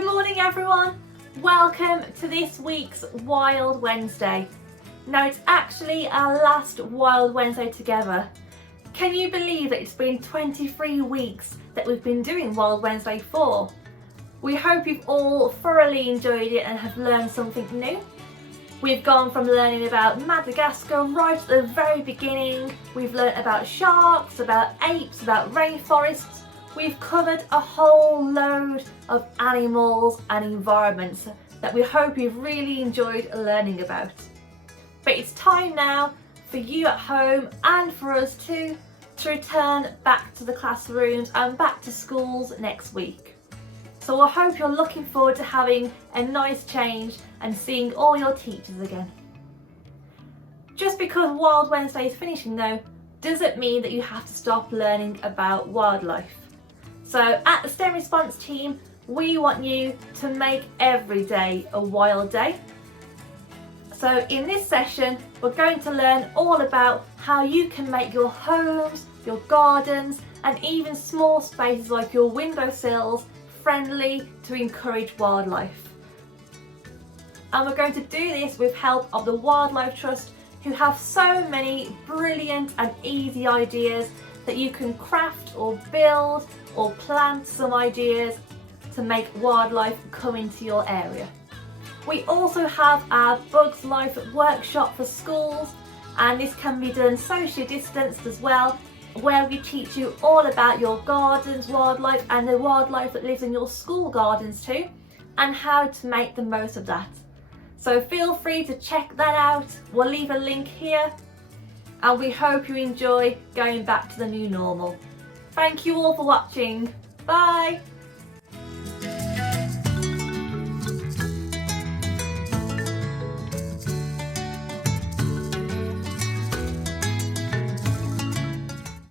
Good morning everyone! Welcome to this week's Wild Wednesday. Now it's actually our last Wild Wednesday together. Can you believe that it's been 23 weeks that we've been doing Wild Wednesday for? We hope you've all thoroughly enjoyed it and have learned something new. We've gone from learning about Madagascar right at the very beginning. We've learnt about sharks, about apes, about rainforests. We've covered a whole load of animals and environments that we hope you've really enjoyed learning about. But it's time now for you at home and for us too to return back to the classrooms and back to schools next week. So I hope you're looking forward to having a nice change and seeing all your teachers again. Just because Wild Wednesday is finishing though, doesn't mean that you have to stop learning about wildlife. So at the STEM Response team, we want you to make every day a wild day. So in this session, we're going to learn all about how you can make your homes, your gardens, and even small spaces like your windowsills friendly to encourage wildlife. And we're going to do this with help of the Wildlife Trust, who have so many brilliant and easy ideas that you can craft or build or plant some ideas to make wildlife come into your area. We also have our Bugs Life workshop for schools, and this can be done socially distanced as well, where we teach you all about your gardens, wildlife, and the wildlife that lives in your school gardens too, and how to make the most of that. So feel free to check that out. We'll leave a link here, and we hope you enjoy going back to the new normal. Thank you all for watching. Bye!